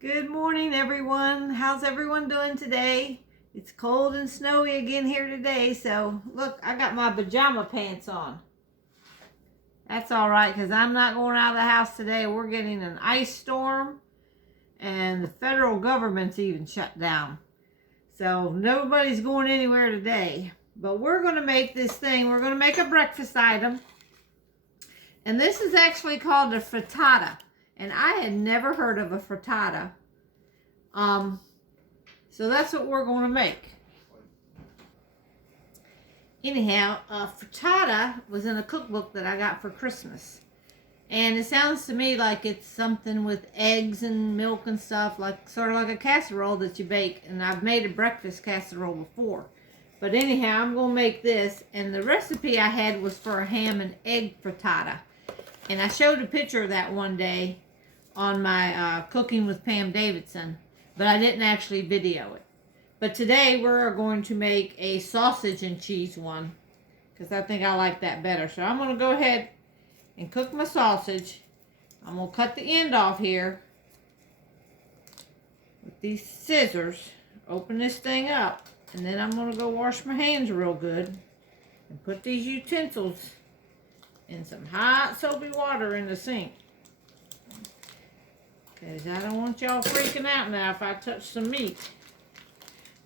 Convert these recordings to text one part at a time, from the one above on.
Good morning, everyone. How's everyone doing today? It's cold and snowy again here today, so look, I got my pajama pants on. That's all right, because I'm not going out of the house today. We're getting an ice storm, and the federal government's even shut down. So nobody's going anywhere today. But we're going to make this thing. We're going to make a breakfast item. And this is actually called a frittata. And I had never heard of a frittata. So that's what we're going to make. Anyhow, frittata was in a cookbook that I got for Christmas. And it sounds to me like it's something with eggs and milk and stuff, like sort of like a casserole that you bake. And I've made a breakfast casserole before. But anyhow, I'm going to make this. And the recipe I had was for a ham and egg frittata. And I showed a picture of that one day on my Cooking with Pam Davidson, but I didn't actually video it. But today we're going to make a sausage and cheese one, because I think I like that better. So I'm going to go ahead and cook my sausage. I'm going to cut the end off here with these scissors, open this thing up, and then I'm going to go wash my hands real good and put these utensils in some hot soapy water in the sink. Because I don't want y'all freaking out now if I touch some meat.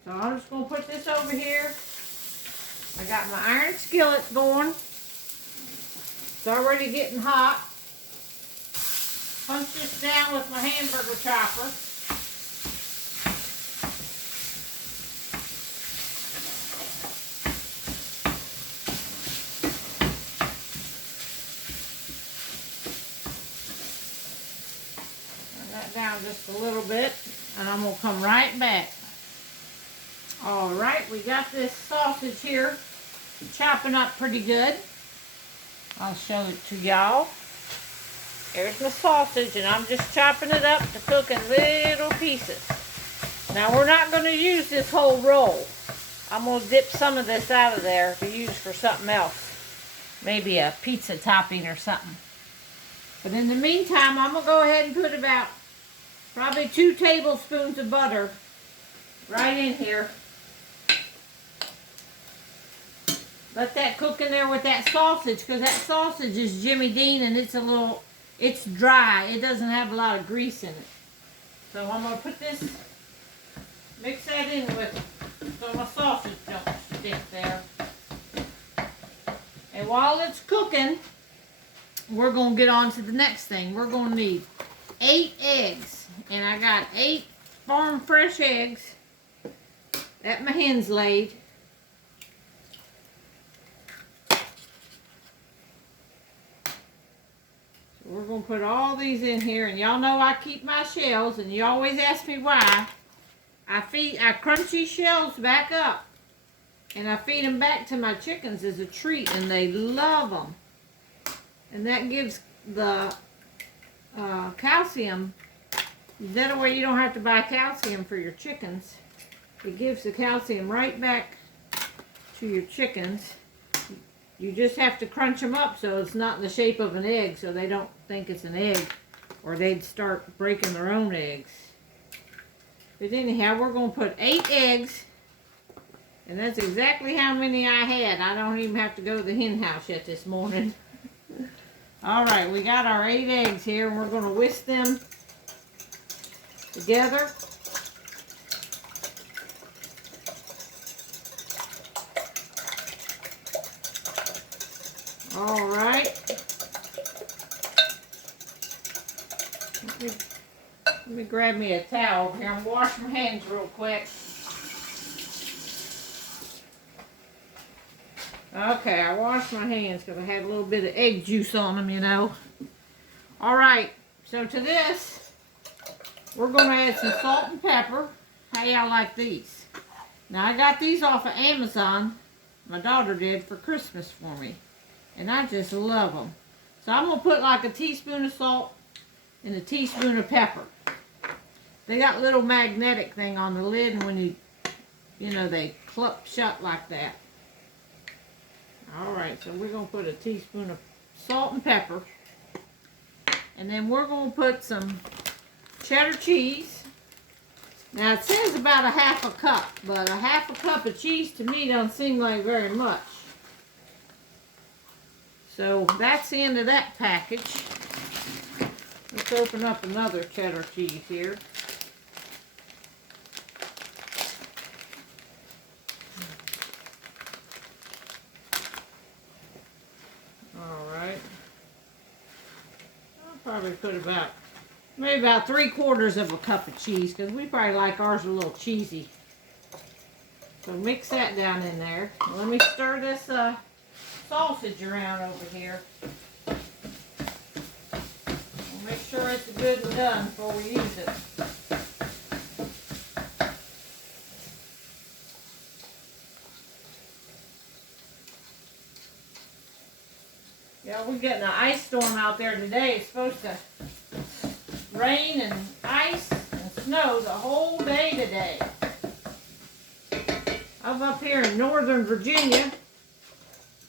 So I'm just going to put this over here. I got my iron skillet going. It's already getting hot. Punch this down with my hamburger chopper. Down just a little bit, and I'm going to come right back. Alright, we got this sausage here chopping up pretty good. I'll show it to y'all. Here's my sausage, and I'm just chopping it up to cook in little pieces. Now, we're not going to use this whole roll. I'm going to dip some of this out of there to use for something else. Maybe a pizza topping or something. But in the meantime, I'm going to go ahead and put about probably 2 tablespoons of butter right in here. Let that cook in there with that sausage, because that sausage is Jimmy Dean and it's dry. It doesn't have a lot of grease in it. So I'm going to put this, mix that in with, so my sausage don't stick there. And while it's cooking, we're going to get on to the next thing. We're going to need 8 eggs. And I got 8 farm fresh eggs that my hens laid. So we're going to put all these in here. And y'all know I keep my shells, and you always ask me why. I crunch these shells back up, and I feed them back to my chickens as a treat, and they love them. And that gives the calcium. That way you don't have to buy calcium for your chickens. It gives the calcium right back to your chickens. You just have to crunch them up so it's not in the shape of an egg, so they don't think it's an egg, or they'd start breaking their own eggs. But anyhow, we're going to put 8 eggs, and that's exactly how many I had. I don't even have to go to the hen house yet this morning. Alright, we got our 8 eggs here, and we're going to whisk them together. All right. Let me grab me a towel here and wash my hands real quick. Okay, I washed my hands because I had a little bit of egg juice on them, you know. All right, so to this, we're going to add some salt and pepper. How y'all like these? Now, I got these off of Amazon. My daughter did for Christmas for me. And I just love them. So I'm going to put like a teaspoon of salt and a teaspoon of pepper. They got little magnetic thing on the lid, and when you know, they clup shut like that. Alright, so we're going to put a teaspoon of salt and pepper. And then we're going to put some cheddar cheese. Now it says about a half a cup, but a half a cup of cheese to me don't seem like very much. So that's the end of that package. Let's open up another cheddar cheese here. Alright. I'll probably put maybe about 3/4 of a cup of cheese, because we probably like ours a little cheesy. So mix that down in there. Let me stir this sausage around over here. We'll make sure it's good and done before we use it. Yeah, we're getting an ice storm out there today. It's supposed to rain and ice and snow the whole day today. I'm up here in northern Virginia,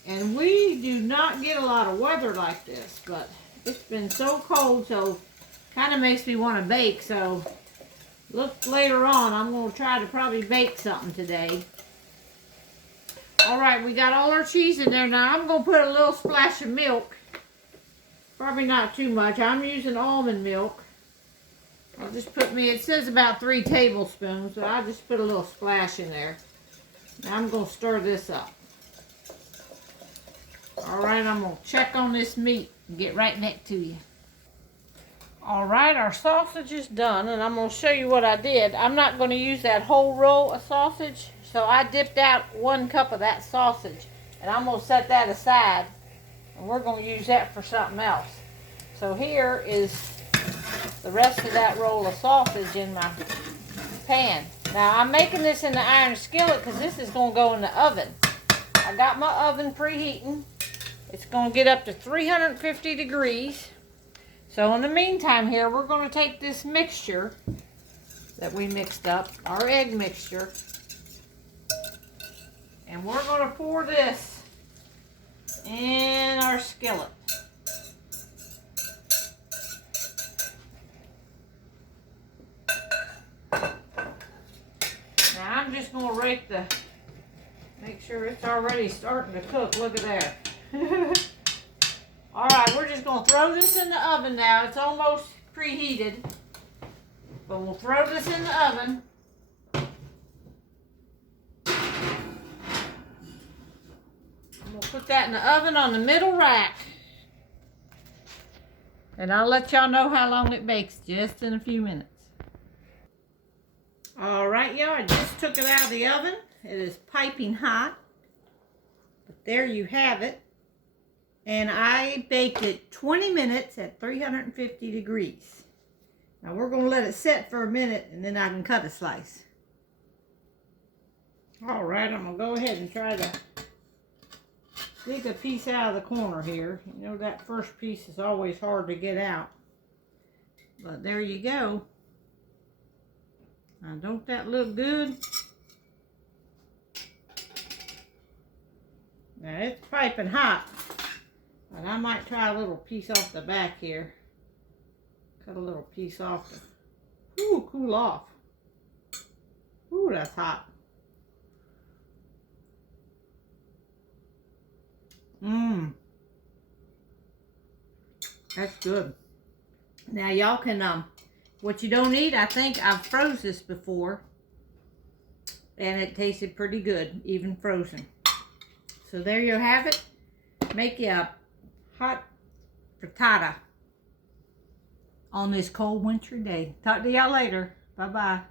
and we do not get a lot of weather like this, but it's been so cold, so kind of makes me want to bake. So look later on, I'm going to try to probably bake something today. Alright, we got all our cheese in there. Now I'm going to put a little splash of milk. Probably not too much. I'm using almond milk. I'll just put it says about 3 tablespoons, so I'll just put a little splash in there. Now I'm going to stir this up. Alright, I'm going to check on this meat and get right next to you. Alright, our sausage is done, and I'm going to show you what I did. I'm not going to use that whole roll of sausage, so I dipped out 1 cup of that sausage, and I'm going to set that aside, and we're going to use that for something else. So here is the rest of that roll of sausage in my pan. Now I'm making this in the iron skillet because this is going to go in the oven. I got my oven preheating. It's going to get up to 350 degrees. So in the meantime here, we're going to take this mixture that we mixed up, our egg mixture, and we're going to pour this in our skillet. Now I'm just going to make sure it's already starting to cook. Look at there. Alright, we're just going to throw this in the oven now. It's almost preheated. But we'll throw this in the oven. I'm going to put that in the oven on the middle rack. And I'll let y'all know how long it bakes just in a few minutes. Alright, y'all, I just took it out of the oven. It is piping hot. But there you have it. And I baked it 20 minutes at 350 degrees. Now we're going to let it set for a minute, and then I can cut a slice. Alright, I'm going to go ahead and try to dig a piece out of the corner here. You know, that first piece is always hard to get out. But there you go. Now don't that look good? Now it's piping hot. And I might try a little piece off the back here. Cut a little piece off to cool off. Ooh, that's hot. That's good. Now y'all can, what you don't need, I think I've froze this before. And it tasted pretty good, even frozen. So there you have it. Make you a hot frittata on this cold wintry day. Talk to y'all later. Bye-bye.